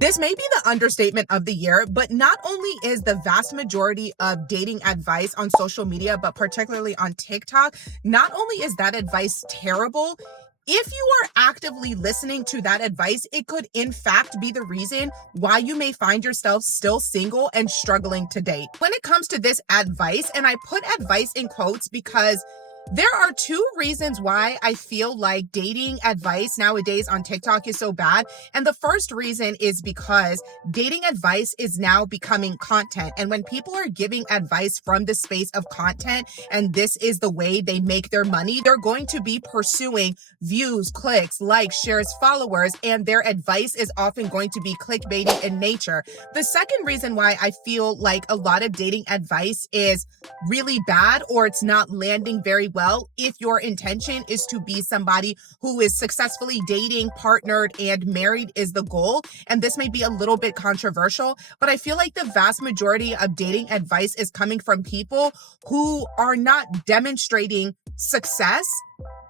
This may be the understatement of the year, but not only is the vast majority of dating advice on social media, but particularly on TikTok, not only is that advice terrible, if you are actively listening to that advice, it could in fact be the reason why you may find yourself still single and struggling to date. When it comes to this advice, and I put advice in quotes because there are two reasons why I feel like dating advice nowadays on TikTok is so bad. And the first reason is because dating advice is now becoming content. And when people are giving advice from the space of content, and this is the way they make their money, they're going to be pursuing views, clicks, likes, shares, followers, and their advice is often going to be clickbaity in nature. The second reason why I feel like a lot of dating advice is really bad or it's not landing very well if your intention is to be somebody who is successfully dating, partnered, and married is the goal. And this may be a little bit controversial, but I feel like the vast majority of dating advice is coming from people who are not demonstrating success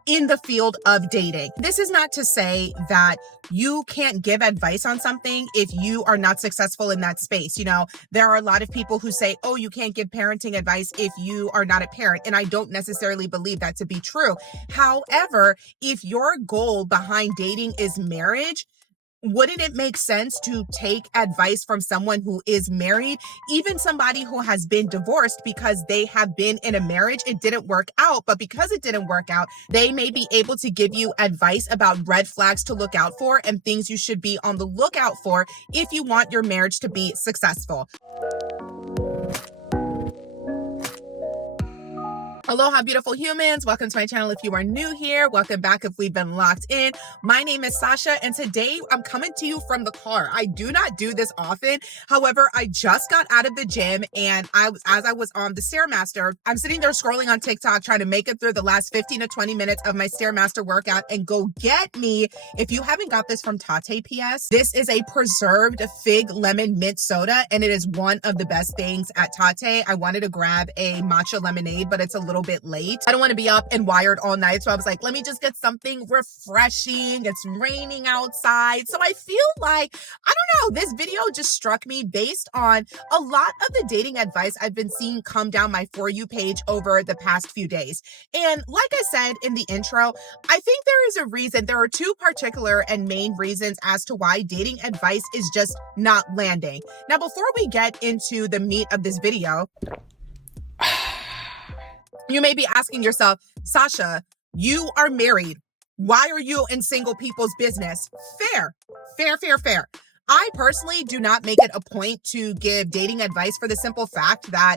in the field of dating. This is not to say that you can't give advice on something if you are not successful in that space. You know, there are a lot of people who say, oh, you can't give parenting advice if you are not a parent. And I don't necessarily believe that to be true. However, if your goal behind dating is marriage, wouldn't it make sense to take advice from someone who is married, even somebody who has been divorced because they have been in a marriage, it didn't work out, but because it didn't work out, they may be able to give you advice about red flags to look out for and things you should be on the lookout for if you want your marriage to be successful. Aloha, beautiful humans. Welcome to my channel if you are new here. Welcome back if we've been locked in. My name is Sasha, and today I'm coming to you from the car. I do not do this often. However, I just got out of the gym, and as I was on the Stairmaster, I'm sitting there scrolling on TikTok trying to make it through the last 15 to 20 minutes of my Stairmaster workout. And go get me, if you haven't got this from Tate PS, this is a preserved fig lemon mint soda, and it is one of the best things at Tate. I wanted to grab a matcha lemonade, but it's a little bit late. I don't want to be up and wired all night. So I was like, let me just get something refreshing. It's raining outside. So I feel like, I don't know, this video just struck me based on a lot of the dating advice I've been seeing come down my For You page over the past few days. And like I said in the intro, I think there is a reason. There are two particular and main reasons as to why dating advice is just not landing. Now, before we get into the meat of this video, you may be asking yourself, Sasha, you are married. Why are you in single people's business? Fair. I personally do not make it a point to give dating advice for the simple fact that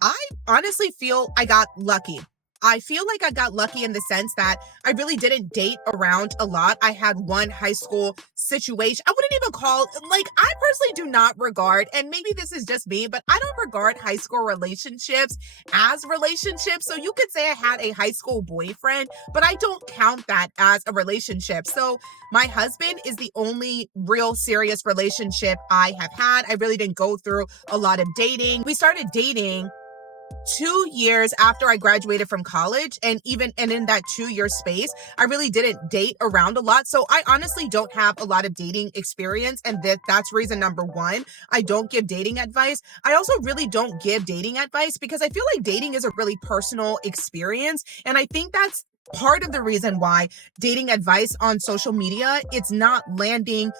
I honestly feel I got lucky. I feel like I got lucky in the sense that I really didn't date around a lot. I had one high school situation. I wouldn't even call, like, I personally do not regard, and maybe this is just me, but I don't regard high school relationships as relationships. So you could say I had a high school boyfriend, but I don't count that as a relationship. So my husband is the only real serious relationship I have had. I really didn't go through a lot of dating. We started dating 2 years after I graduated from college, and in that 2-year space, I really didn't date around a lot. So I honestly don't have a lot of dating experience, and that's reason number one. I don't give dating advice. I also really don't give dating advice because I feel like dating is a really personal experience, and I think that's part of the reason why dating advice on social media, it's not landing,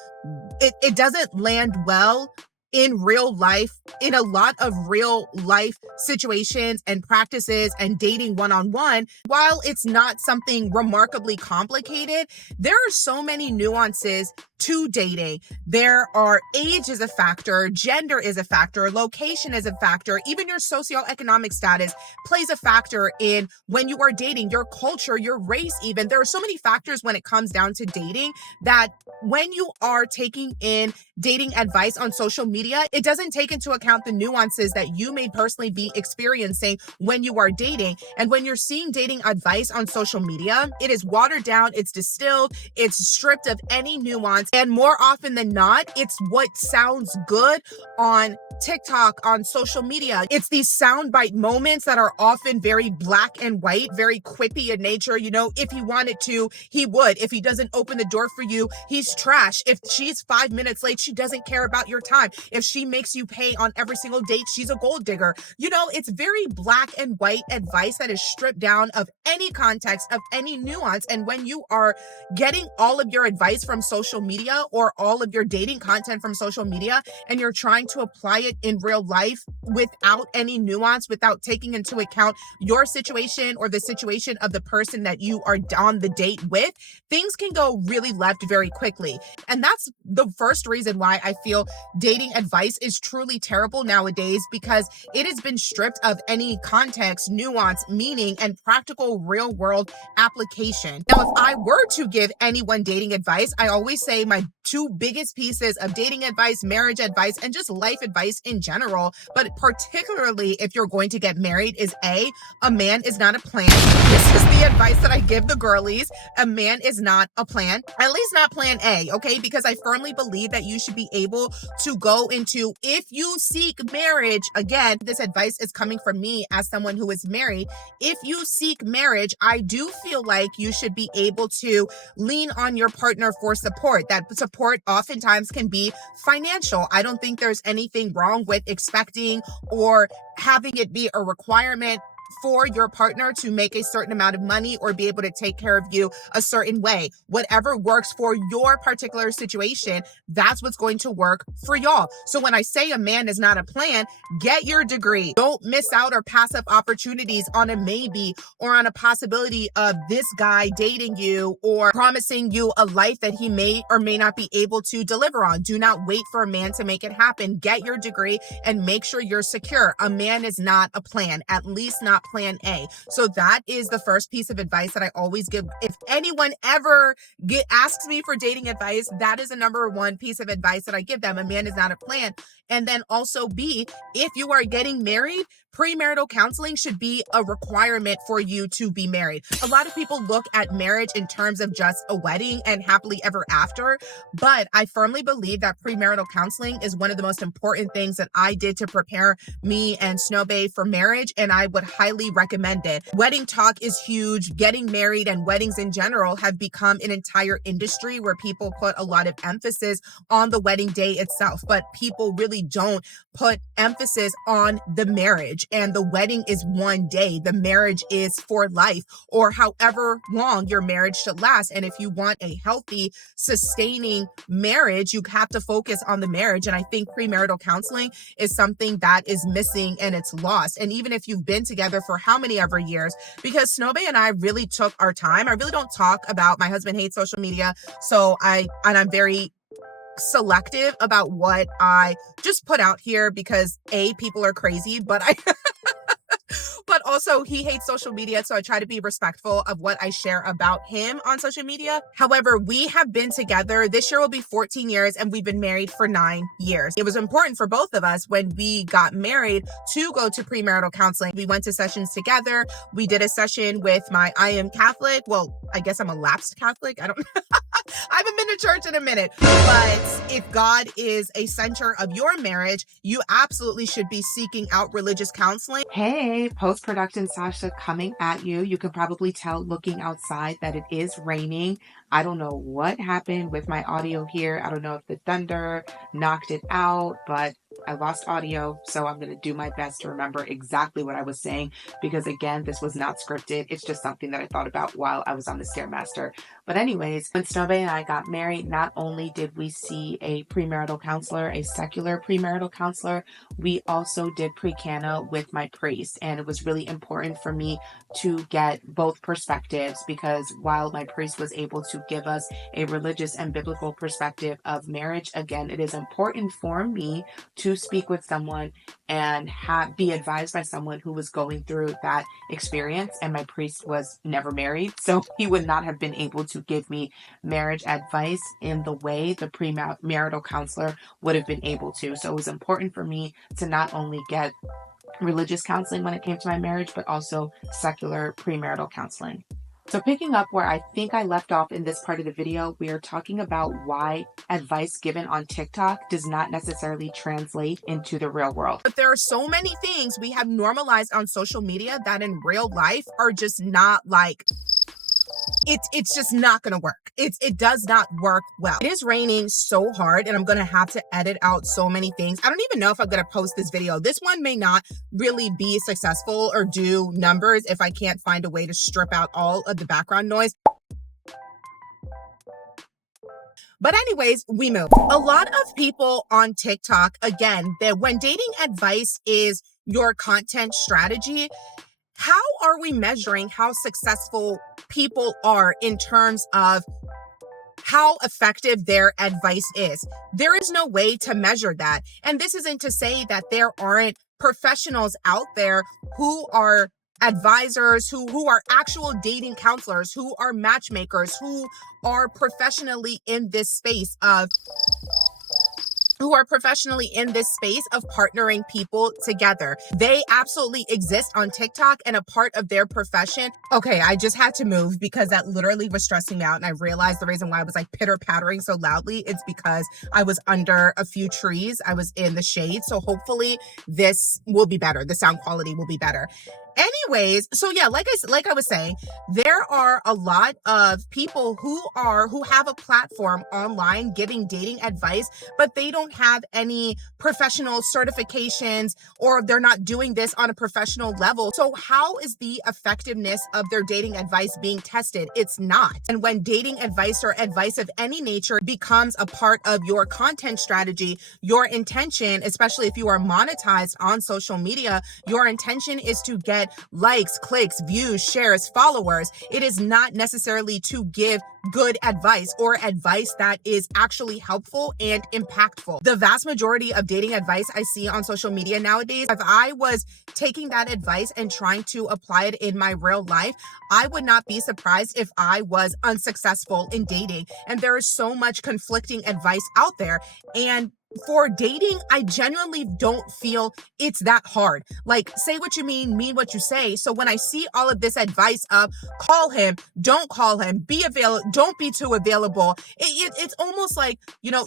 it doesn't land well in real life, in a lot of real life situations and practices and dating one-on-one. While it's not something remarkably complicated, there are so many nuances to dating. There are age is a factor, gender is a factor, location is a factor, even your socioeconomic status plays a factor in when you are dating, your culture, your race even. There are so many factors when it comes down to dating that when you are taking in dating advice on social media, media, it doesn't take into account the nuances that you may personally be experiencing when you are dating. And when you're seeing dating advice on social media, it is watered down, it's distilled, it's stripped of any nuance. And more often than not, it's what sounds good on TikTok, on social media. It's these soundbite moments that are often very black and white, very quippy in nature. You know, if he wanted to, he would. If he doesn't open the door for you, he's trash. If she's 5 minutes late, she doesn't care about your time. If she makes you pay on every single date, she's a gold digger. You know, it's very black and white advice that is stripped down of any context, of any nuance. And when you are getting all of your advice from social media or all of your dating content from social media, and you're trying to apply it in real life without any nuance, without taking into account your situation or the situation of the person that you are on the date with, things can go really left very quickly. And that's the first reason why I feel dating advice is truly terrible nowadays, because it has been stripped of any context, nuance, meaning, and practical real world application. Now, if I were to give anyone dating advice, I always say my two biggest pieces of dating advice, marriage advice, and just life advice in general, but particularly if you're going to get married, is a man is not a plan. This is the advice that I give the girlies. A man is not a plan, at least not plan A, okay? Because I firmly believe that you should be able to go into, if you seek marriage, again, this advice is coming from me as someone who is married. If you seek marriage, I do feel like you should be able to lean on your partner for support. That support oftentimes can be financial. I don't think there's anything wrong with expecting or having it be a requirement for your partner to make a certain amount of money or be able to take care of you a certain way. Whatever works for your particular situation, that's what's going to work for y'all. So when I say a man is not a plan, get your degree. Don't miss out or pass up opportunities on a maybe or on a possibility of this guy dating you or promising you a life that he may or may not be able to deliver on. Do not wait for a man to make it happen. Get your degree and make sure you're secure. A man is not a plan, at least not plan A. So that is the first piece of advice that I always give. If anyone ever asks me for dating advice, that is the number one piece of advice that I give them. A man is not a plan. And then also B, if you are getting married, premarital counseling should be a requirement for you to be married. A lot of people look at marriage in terms of just a wedding and happily ever after, but I firmly believe that premarital counseling is one of the most important things that I did to prepare me and Snowbay for marriage, and I would highly recommend it. Wedding talk is huge. Getting married and weddings in general have become an entire industry where people put a lot of emphasis on the wedding day itself, but people really don't put emphasis on the marriage. And the wedding is one day. The marriage is for life, or however long your marriage should last. And if you want a healthy, sustaining marriage, you have to focus on the marriage. And I think premarital counseling is something that is missing and it's lost. And even if you've been together for how many ever years, because Snowbay and I really took our time. I really don't talk about, my husband hates social media. So I'm very selective about what I just put out here, because people are crazy, but but also he hates social media. So I try to be respectful of what I share about him on social media. However, we have been together. This year will be 14 years and we've been married for 9 years. It was important for both of us when we got married to go to premarital counseling. We went to sessions together. We did a session with I am Catholic. Well, I guess I'm a lapsed Catholic. I haven't been to church in a minute, but if God is a center of your marriage, you absolutely should be seeking out religious counseling. Hey, post-production Sasha coming at you. You can probably tell looking outside that it is raining. I don't know what happened with my audio here. I don't know if the thunder knocked it out, but I lost audio, so I'm going to do my best to remember exactly what I was saying, because again, this was not scripted. It's just something that I thought about while I was on the Stairmaster. But anyways, when Snowbay and I got married, not only did we see a premarital counselor, a secular premarital counselor, we also did pre-canna with my priest. And it was really important for me to get both perspectives, because while my priest was able to give us a religious and biblical perspective of marriage, again, it is important for me to to speak with someone and be advised by someone who was going through that experience. And my priest was never married, so he would not have been able to give me marriage advice in the way the premarital counselor would have been able to. So it was important for me to not only get religious counseling when it came to my marriage, but also secular premarital counseling. So picking up where I think I left off in this part of the video, we are talking about why advice given on TikTok does not necessarily translate into the real world. But there are so many things we have normalized on social media that in real life are just not like, it's just not going to work. It does not work well. It is raining so hard and I'm going to have to edit out so many things. I don't even know if I'm going to post this video. This one may not really be successful or do numbers if I can't find a way to strip out all of the background noise. But anyways, we move. A lot of people on TikTok, again, that when dating advice is your content strategy, how are we measuring how successful people are in terms of how effective their advice is? There is no way to measure that. And this isn't to say that there aren't professionals out there who are advisors, who are actual dating counselors, who are matchmakers, who are professionally in this space of partnering people together. They absolutely exist on TikTok and a part of their profession. Okay, I just had to move because that literally was stressing me out. And I realized the reason why I was like pitter pattering so loudly, it's because I was under a few trees. I was in the shade. So hopefully this will be better. The sound quality will be better. Anyways, so yeah, like I was saying, there are a lot of people who have a platform online giving dating advice, but they don't have any professional certifications or they're not doing this on a professional level. So how is the effectiveness of their dating advice being tested? It's not. And when dating advice or advice of any nature becomes a part of your content strategy, your intention, especially if you are monetized on social media, your intention is to get likes, clicks, views, shares, followers. It is not necessarily to give good advice or advice that is actually helpful and impactful. The vast majority of dating advice I see on social media nowadays, if I was taking that advice and trying to apply it in my real life, I would not be surprised if I was unsuccessful in dating. And there is so much conflicting advice out there. And for dating, I genuinely don't feel it's that hard. Like, say what you mean what you say. So when I see all of this advice of call him, don't call him, be available, don't be too available, it's almost like,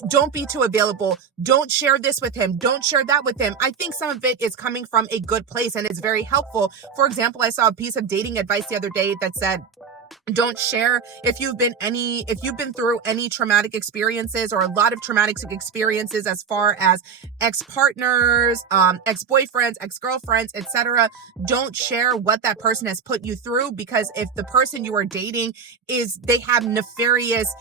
don't be too available, don't share this with him, don't share that with him. I think some of it is coming from a good place and it's very helpful. For example, I saw a piece of dating advice the other day that said, don't share if you've been through any traumatic experiences or a lot of traumatic experiences as far as ex-partners, ex-boyfriends, ex-girlfriends, etc. Don't share what that person has put you through, because if the person you are dating they have nefarious,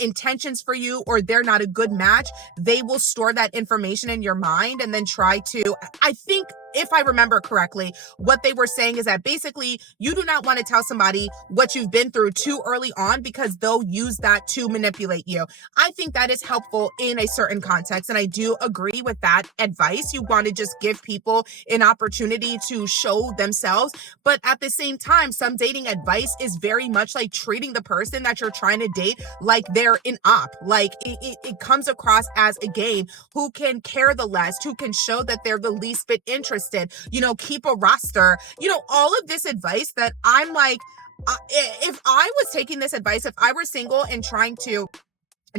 intentions for you, or they're not a good match, they will store that information in your mind and then try to, I think, if I remember correctly, what they were saying is that basically you do not want to tell somebody what you've been through too early on because they'll use that to manipulate you. I think that is helpful in a certain context, and I do agree with that advice. You want to just give people an opportunity to show themselves, but at the same time, some dating advice is very much like treating the person that you're trying to date like they're an op. Like it comes across as a game. Who can care the less, who can show that they're the least bit interested, keep a roster, all of this advice that I'm like, if I was taking this advice, if I were single and trying to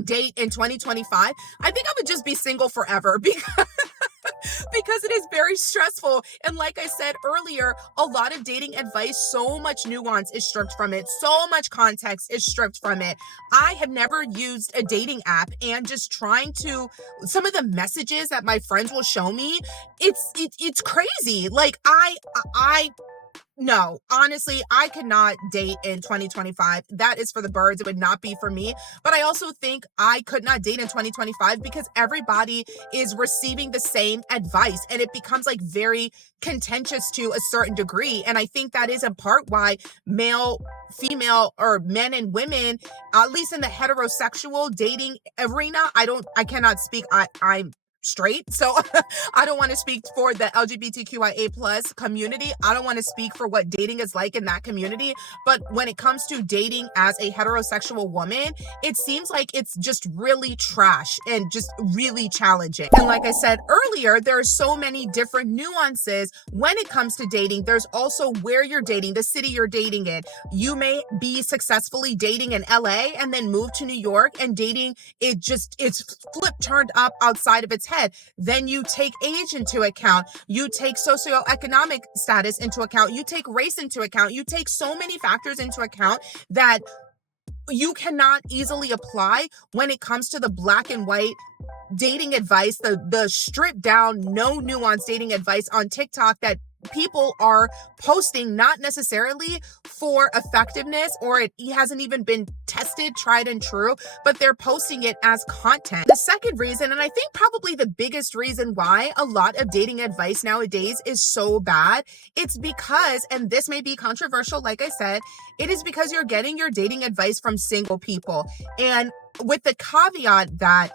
date in 2025, I think I would just be single forever because it is very stressful. And like I said earlier, a lot of dating advice, so much nuance is stripped from it. So much context is stripped from it. I have never used a dating app, and just trying to, some of the messages that my friends will show me, it's crazy. Like no, honestly, I cannot date in 2025. That is for the birds. It would not be for me. But I also think I could not date in 2025 because everybody is receiving the same advice and it becomes like very contentious to a certain degree. And I think that is in part why male, female, or men and women, at least in the heterosexual dating arena, I cannot speak. straight. So I don't want to speak for the LGBTQIA plus community. I don't want to speak for what dating is like in that community. But when it comes to dating as a heterosexual woman, it seems like it's just really trash and just really challenging. And like I said earlier, there are so many different nuances when it comes to dating. There's also where you're dating, the city you're dating in. You may be successfully dating in LA and then move to New York and dating, it's flip turned up outside of its head. Then you take age into account, you take socioeconomic status into account, you take race into account, you take so many factors into account that you cannot easily apply when it comes to the black and white dating advice, the stripped down, no nuance dating advice on TikTok that people are posting, not necessarily for effectiveness, or it hasn't even been tested, tried and true, but they're posting it as content. The second reason, and I think probably the biggest reason why a lot of dating advice nowadays is so bad, it's because, and this may be controversial, like I said, it is because you're getting your dating advice from single people. And with the caveat that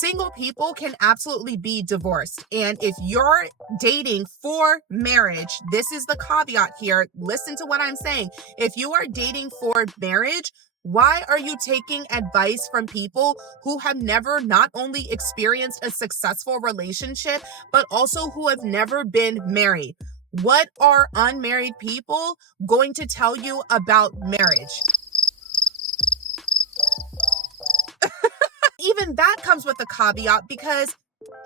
single people can absolutely be divorced. And if you're dating for marriage, this is the caveat here. Listen to what I'm saying. If you are dating for marriage, why are you taking advice from people who have never not only experienced a successful relationship, but also who have never been married? What are unmarried people going to tell you about marriage? Even that comes with a caveat because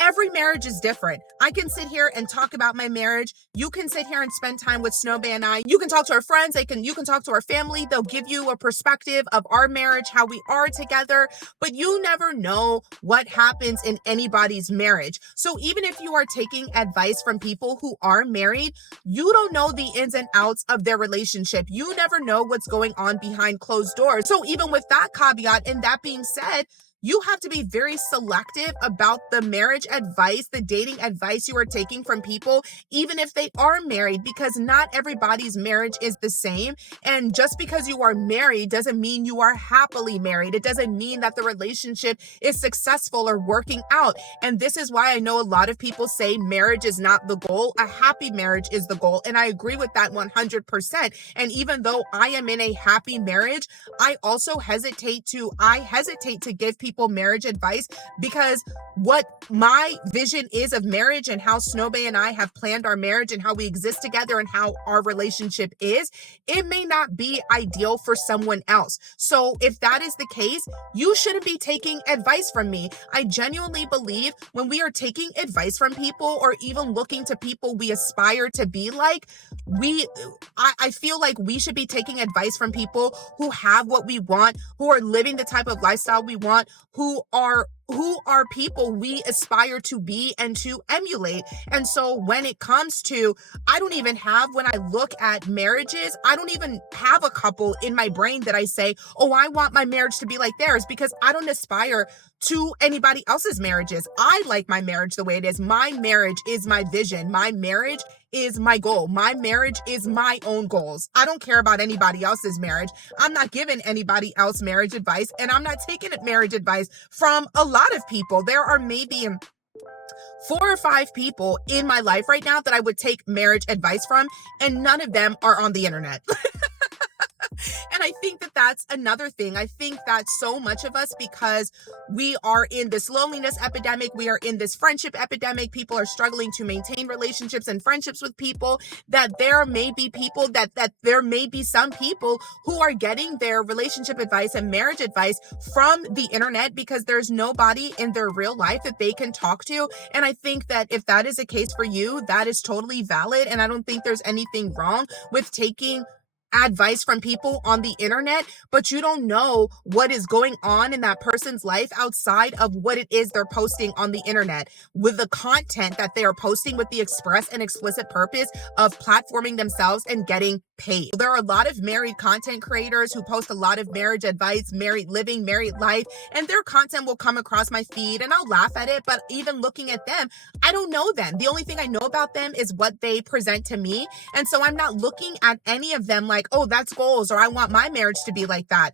every marriage is different. I can sit here and talk about my marriage. You can sit here and spend time with Snowbay and I. You can talk to our friends. You can talk to our family. They'll give you a perspective of our marriage, how we are together, but you never know what happens in anybody's marriage. So even if you are taking advice from people who are married, you don't know the ins and outs of their relationship. You never know what's going on behind closed doors. So even with that caveat, and that being said, you have to be very selective about the marriage advice, the dating advice you are taking from people, even if they are married, because not everybody's marriage is the same. And just because you are married doesn't mean you are happily married. It doesn't mean that the relationship is successful or working out. And this is why I know a lot of people say marriage is not the goal. A happy marriage is the goal. And I agree with that 100%. And even though I am in a happy marriage, I hesitate to give people marriage advice, because what my vision is of marriage and how Snowbay and I have planned our marriage and how we exist together and how our relationship is, it may not be ideal for someone else. So if that is the case, you shouldn't be taking advice from me. I genuinely believe when we are taking advice from people or even looking to people we aspire to be like, I feel like we should be taking advice from people who have what we want, who are living the type of lifestyle we want, who are people we aspire to be and to emulate. And so when it comes to, when I look at marriages, I don't even have a couple in my brain that I say, oh, I want my marriage to be like theirs, because I don't aspire to anybody else's marriages. I like my marriage the way it is. My marriage is my vision. My marriage is my goal. My marriage is my own goals. I don't care about anybody else's marriage. I'm not giving anybody else marriage advice, and I'm not taking marriage advice from a lot of people. There are maybe 4 or 5 people in my life right now that I would take marriage advice from, and none of them are on the internet. And I think that that's another thing. I think that so much of us, because we are in this loneliness epidemic, we are in this friendship epidemic, people are struggling to maintain relationships and friendships with people, that there may be some people who are getting their relationship advice and marriage advice from the internet because there's nobody in their real life that they can talk to. And I think that if that is the case for you, that is totally valid. And I don't think there's anything wrong with taking advice from people on the internet, but you don't know what is going on in that person's life outside of what it is they're posting on the internet, with the content that they are posting with the express and explicit purpose of platforming themselves and getting paid. There are a lot of married content creators who post a lot of marriage advice, married living, married life, and their content will come across my feed and I'll laugh at it, but even looking at them, I don't know them. The only thing I know about them is what they present to me. And so I'm not looking at any of them like, oh, that's goals, or I want my marriage to be like that.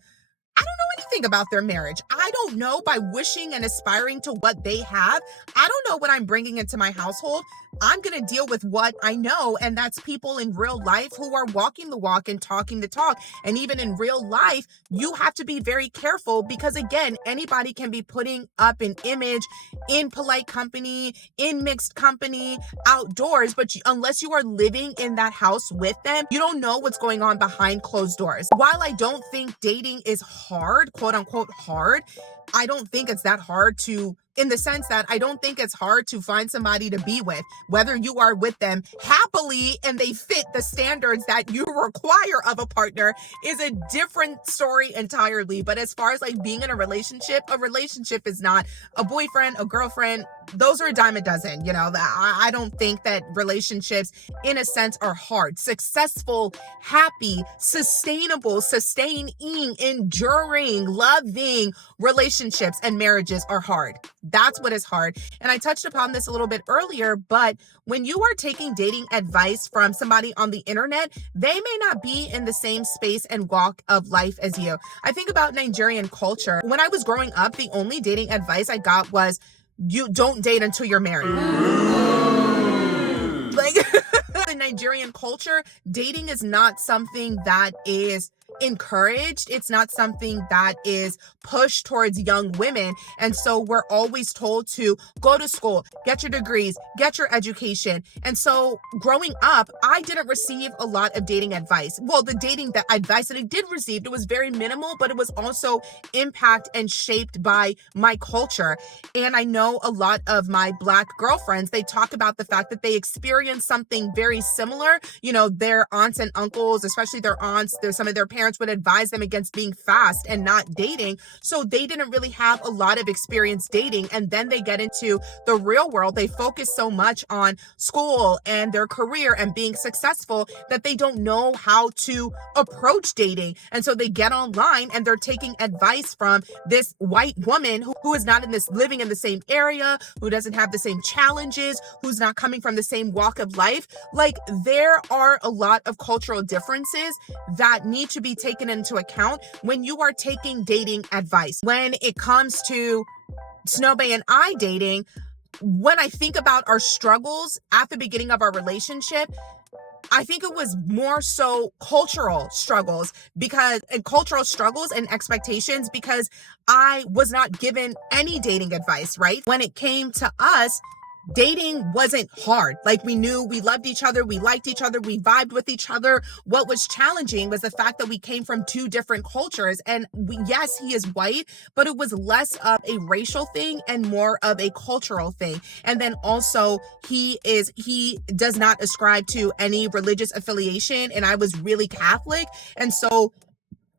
I don't know anything about their marriage. I don't know. By wishing and aspiring to what they have, I don't know what I'm bringing into my household. I'm going to deal with what I know, and that's people in real life who are walking the walk and talking the talk. And even in real life, you have to be very careful because, again, anybody can be putting up an image in polite company, in mixed company, outdoors, but unless you are living in that house with them, you don't know what's going on behind closed doors. While I don't think dating is hard, quote unquote hard, I don't think it's that hard to, in the sense that I don't think it's hard to find somebody to be with, whether you are with them happily and they fit the standards that you require of a partner is a different story entirely. But as far as like being in a relationship is not a boyfriend, a girlfriend. Those are a dime a dozen. I don't think that relationships in a sense are hard. Successful, happy, sustainable, sustaining, enduring, loving relationships and marriages are hard. That's what is hard. And I touched upon this a little bit earlier, but when you are taking dating advice from somebody on the internet, they may not be in the same space and walk of life as you. I think about Nigerian culture. When I was growing up, the only dating advice I got was, you don't date until you're married. Like, in Nigerian culture, dating is not something that is encouraged. It's not something that is pushed towards young women. And so we're always told to go to school, get your degrees, get your education. And so growing up, I didn't receive a lot of dating advice. Well, the dating that advice that I did receive, it was very minimal, but it was also impacted and shaped by my culture. And I know a lot of my Black girlfriends, they talk about the fact that they experienced something very similar. Their aunts and uncles, especially their aunts, some of their parents would advise them against being fast and not dating. So they didn't really have a lot of experience dating. And then they get into the real world. They focus so much on school and their career and being successful that they don't know how to approach dating. And so they get online and they're taking advice from this white woman who is not living in the same area, who doesn't have the same challenges, who's not coming from the same walk of life. Like, there are a lot of cultural differences that need to be taken into account when you are taking dating advice. When it comes to Snowbay and I dating, when I think about our struggles at the beginning of our relationship, I think it was more so cultural struggles and expectations, because I was not given any dating advice, right? When it came to us, dating wasn't hard. Like, we knew we loved each other, we liked each other, we vibed with each other. What was challenging was the fact that we came from two different cultures. And yes, he is white, but it was less of a racial thing and more of a cultural thing. And then also he does not ascribe to any religious affiliation, and I was really Catholic. And so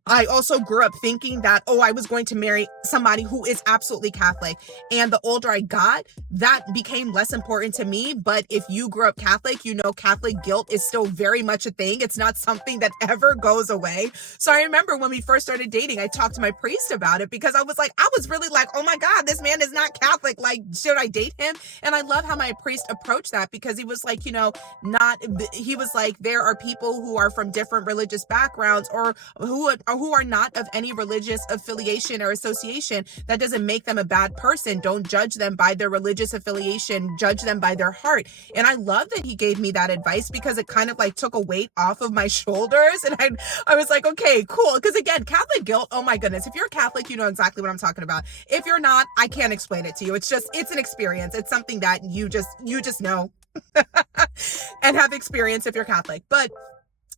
I also grew up thinking that, I was going to marry somebody who is absolutely Catholic. And the older I got, that became less important to me. But if you grew up Catholic, Catholic guilt is still very much a thing. It's not something that ever goes away. So I remember when we first started dating, I talked to my priest about it because I was really like, oh my God, this man is not Catholic. Like, should I date him? And I love how my priest approached that, because he was like, he was like, there are people who are from different religious backgrounds or who are not of any religious affiliation or association. That doesn't make them a bad person. Don't judge them by their religious affiliation, judge them by their heart. And I love that he gave me that advice, because it kind of like took a weight off of my shoulders. And I was like, okay, cool. Because again, Catholic guilt, oh my goodness, if you're Catholic, you know exactly what I'm talking about. If you're not, I can't explain it to you. It's an experience. It's something that you just know and have experienced if you're Catholic. But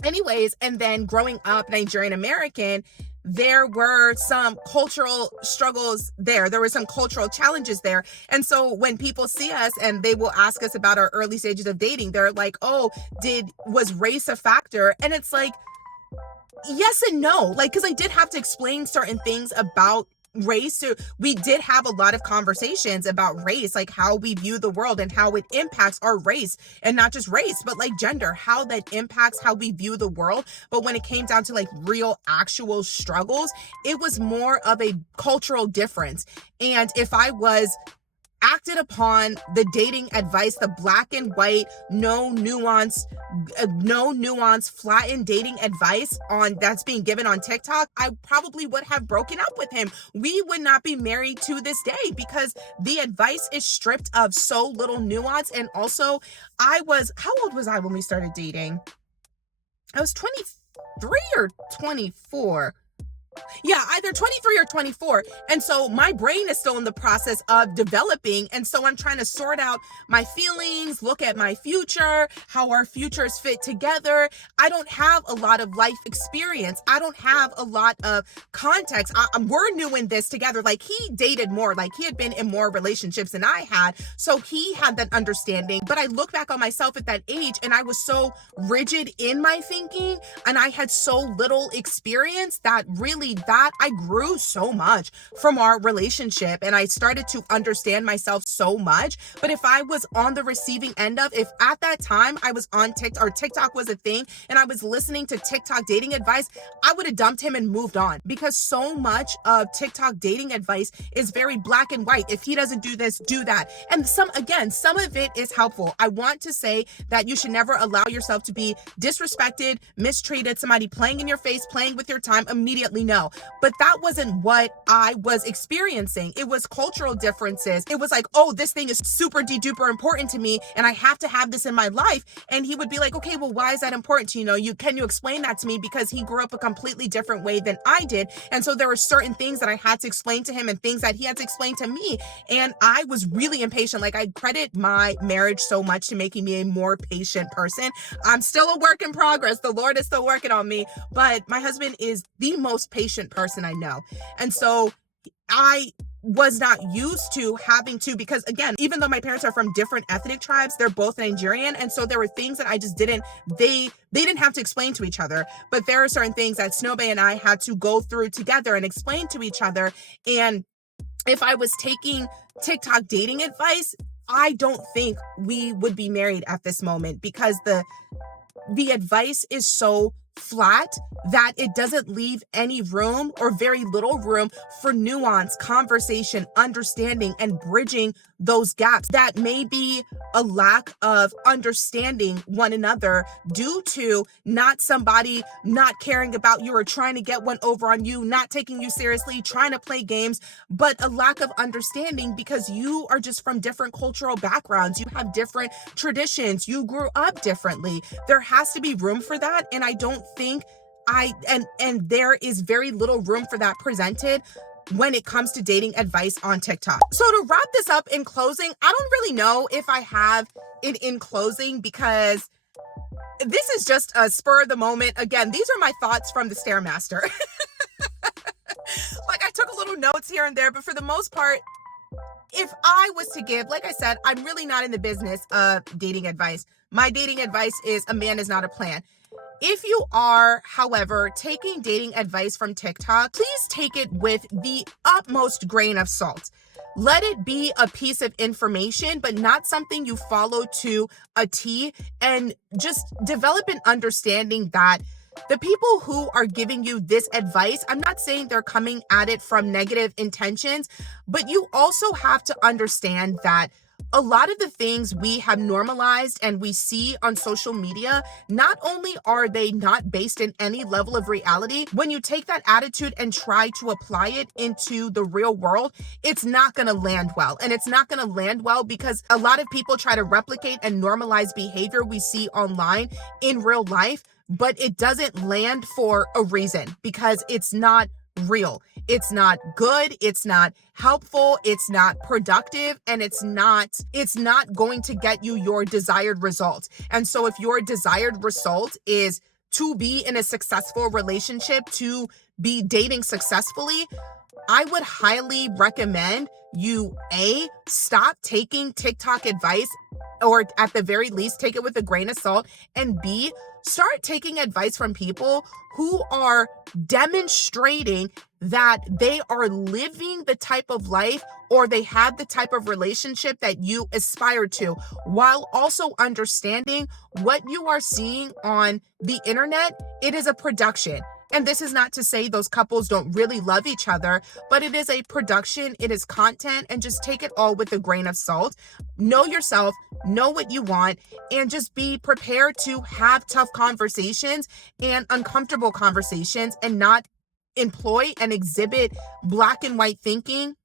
anyways, and then growing up Nigerian American, there were some cultural struggles there. There were some cultural challenges there. And so when people see us and they will ask us about our early stages of dating, they're like, was race a factor? And it's like, yes and no. Like, because I did have to explain certain things about race. So we did have a lot of conversations about race, like how we view the world and how it impacts our race, and not just race, but like gender, how that impacts how we view the world. But when it came down to like real actual struggles, it was more of a cultural difference. And if I was acted upon the dating advice, the black and white, no nuance, flattened dating advice on that's being given on TikTok, I probably would have broken up with him. We would not be married to this day because the advice is stripped of so little nuance. And also, how old was I when we started dating? I was 23 or 24. Yeah, either 23 or 24. And so my brain is still in the process of developing. And so I'm trying to sort out my feelings, look at my future, how our futures fit together. I don't have a lot of life experience. I don't have a lot of context. We're new in this together. Like, he dated more, like he had been in more relationships than I had. So he had that understanding. But I look back on myself at that age and I was so rigid in my thinking and I had so little experience that I grew so much from our relationship and I started to understand myself so much. But if I was on the receiving end of, if at that time I was on TikTok or TikTok was a thing and I was listening to TikTok dating advice, I would have dumped him and moved on, because so much of TikTok dating advice is very black and white. If he doesn't do this, do that. And some of it is helpful. I want to say that you should never allow yourself to be disrespected, mistreated, somebody playing in your face, playing with your time. Immediately no. But that wasn't what I was experiencing. It was cultural differences. It was like, oh, this thing is super duper important to me and I have to have this in my life. And he would be like, okay, well, why is that important to you? Can you explain that to me? Because he grew up a completely different way than I did. And so there were certain things that I had to explain to him and things that he had to explain to me. And I was really impatient. Like, I credit my marriage so much to making me a more patient person. I'm still a work in progress. The Lord is still working on me, but my husband is the most patient person I know. And so I was not used to having to, because again, even though my parents are from different ethnic tribes, they're both Nigerian. And so there were things that I just they didn't have to explain to each other. But there are certain things that Snowbay and I had to go through together and explain to each other. And if I was taking TikTok dating advice, I don't think we would be married at this moment, because the advice is so flat that it doesn't leave any room or very little room for nuance, conversation, understanding, and bridging those gaps that may be a lack of understanding one another due to not somebody not caring about you or trying to get one over on you, not taking you seriously, trying to play games, but a lack of understanding because you are just from different cultural backgrounds. You have different traditions. You grew up differently. There has to be room for that. And I don't think and there is very little room for that presented when it comes to dating advice on TikTok. So to wrap this up in closing, I don't really know if I have it in closing, because this is just a spur of the moment. Again, these are my thoughts from the Stairmaster. Like, I took a little notes here and there, but for the most part, if I was to give, like I said, I'm really not in the business of dating advice. My dating advice is a man is not a plan. If you are, however, taking dating advice from TikTok, please take it with the utmost grain of salt. Let it be a piece of information, but not something you follow to a T, and just develop an understanding that the people who are giving you this advice, I'm not saying they're coming at it from negative intentions, but you also have to understand that a lot of the things we have normalized and we see on social media, not only are they not based in any level of reality, when you take that attitude and try to apply it into the real world, it's not going to land well. And it's not going to land well because a lot of people try to replicate and normalize behavior we see online in real life, but it doesn't land for a reason, because it's not real. It's not good. It's not helpful. It's not productive. And it's not going to get you your desired result. And so if your desired result is to be in a successful relationship, to be dating successfully, I would highly recommend you stop taking TikTok advice, or at the very least, take it with a grain of salt, and B, start taking advice from people who are demonstrating that they are living the type of life or they have the type of relationship that you aspire to, while also understanding what you are seeing on the internet. It is a production. And this is not to say those couples don't really love each other, but it is a production, it is content, and just take it all with a grain of salt. Know yourself, know what you want, and just be prepared to have tough conversations and uncomfortable conversations, and not employ and exhibit black and white thinking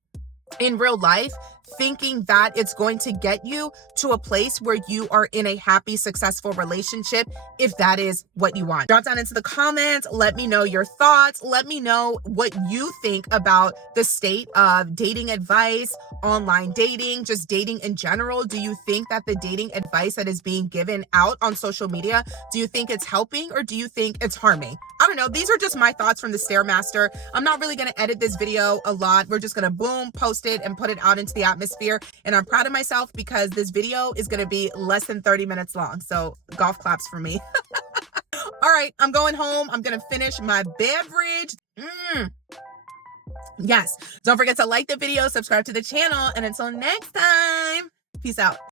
in real life, thinking that it's going to get you to a place where you are in a happy, successful relationship, if that is what you want. Drop down into the comments. Let me know your thoughts. Let me know what you think about the state of dating advice, online dating, just dating in general. Do you think that the dating advice that is being given out on social media, do you think it's helping, or do you think it's harming? I don't know. These are just my thoughts from the Stairmaster. I'm not really going to edit this video a lot. We're just going to boom, post it, and put it out into the atmosphere. And I'm proud of myself because this video is going to be less than 30 minutes long. So golf claps for me. All right, I'm going home. I'm going to finish my beverage. Yes. Don't forget to like the video, subscribe to the channel, and until next time, peace out.